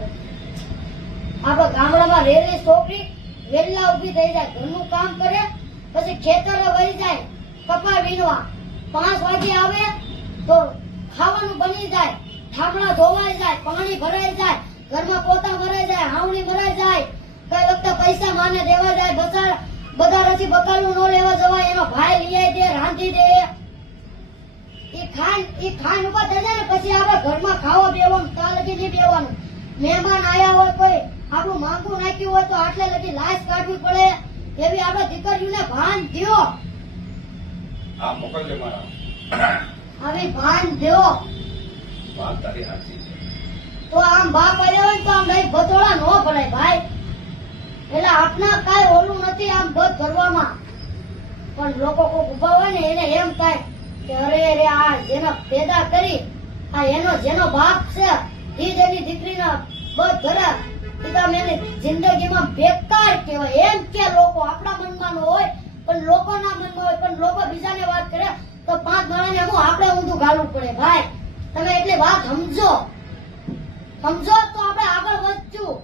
લાગે. આપણા ગામડામાં રેલી છોકરી વેલા ઉભી થઈ જાય, ઘરનું કામ કરે, પછી ખેતરે વહી જાય કપા વીણવા. 5 વાગે આવે તો ખાવાનું બની જાય, ઠામડા ધોવાઈ જાય, પાણી ભરાઈ જાય, ઘરમાં પોતા ભરાઈ જાય, હાવણી ભરાઈ જાય. કઈ વખતે પૈસા માને દેવા જાય, બજારેથી બકાલું ન લેવા જવાય, એનો ભાઈ લઈ દે, રાંધી દે. એ ખાન ઉપર થઈ જાય ને પછી આપણે ઘરમાં ખાવા બેવાનું, ત્યાં લગી નહીં બેવાનું. મહેમાન આયા હોય, કોઈ આપણું માંગું નાખ્યું હોય તો આટલે લગી લાશ કાઢવી પડે. એવી આપણે દીકરીઓને ભાન દ્યો. આ મોકલજો મારા. આવી ભાન દ્યો. વાત તારી સાચી છે. તો આમ બાપ આવ્યા હોય તો આમ નહીં બતોડા ન પડે ભાઈ. એટલે આપના કાંઈ ઓલું નથી આમ બધ કરવામાં. પણ લોકો કોઈ ઉભા હોય ને એને એમ થાય કે અરે રે આ જેનો પેદા કરી, આ એનો જેનો બાપ છે એ જ એની દીકરીના બધ ઘરે, એ તો એની જિંદગીમાં બેકાર કહેવાય. એમ કે લોકો આપણા મનમાં ન હોય પણ લોકોના મનમાં હોય, પણ લોકો બીજાને વાત કરે તો 5 માળાને હું આપણે ઊંધું ગાળવું પડે ભાઈ. તમે એટલી વાત સમજો તો આપણે આગળ વધશું.